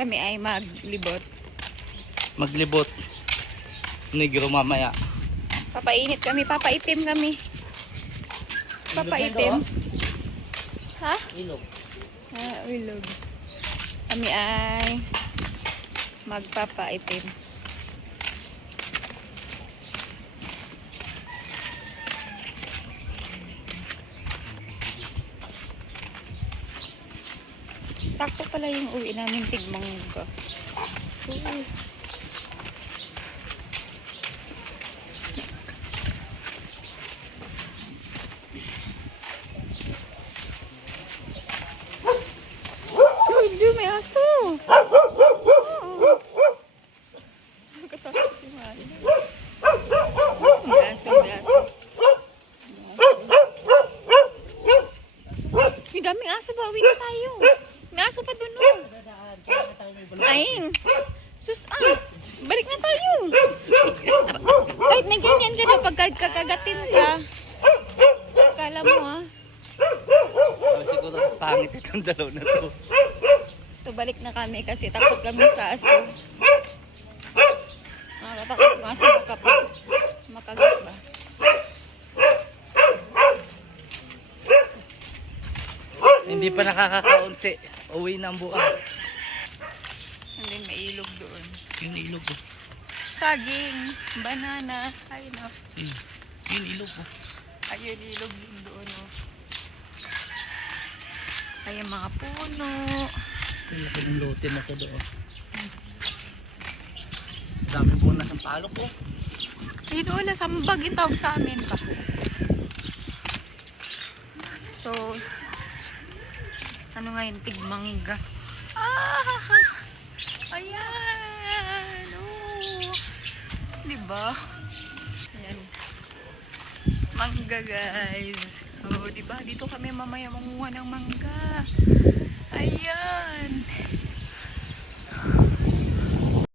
Kami ay maglibot. Maglibot. Negro mamaya. Papainit kami, papaitim kami. Papaitim. Ha? Ilog. Ilog. Kami ay magpapaitim. Sakto pala yung uwi namin tigmangga. Uy. Hindi, may aso. Oo. Nakatakot si Mari. May aso, may aso. May daming aso ba? Uwi na tayo. May aso pa dun, no? Aying. Sus, balik na tayo. Kahit may ganyan ka na, pag kakagatin ka. Akala mo, ha? Siguro pangit itong dalaw na to. So, balik na kami kasi takot kami sa aso. Nakakatakot ng aso kapag makagat ba. Hindi pa nakakakaunti. Uwi na ang buwan. Hindi, may ilog doon. Yung ilog ko. Saging, banana, ayun o. Yung ilog ko. Ayun, ilog yun doon o. Ayun, mga puno. Ang laki ng lote na to doon. Dami po na ng palok ko. Ayun o, lasambag yung tawag sa amin pa. So, ano ngayon, tigmangga. Ayan! Oh! Diba? Ayan. Mangga, guys. Oh, diba? Dito kami mamaya manguha ng mangga.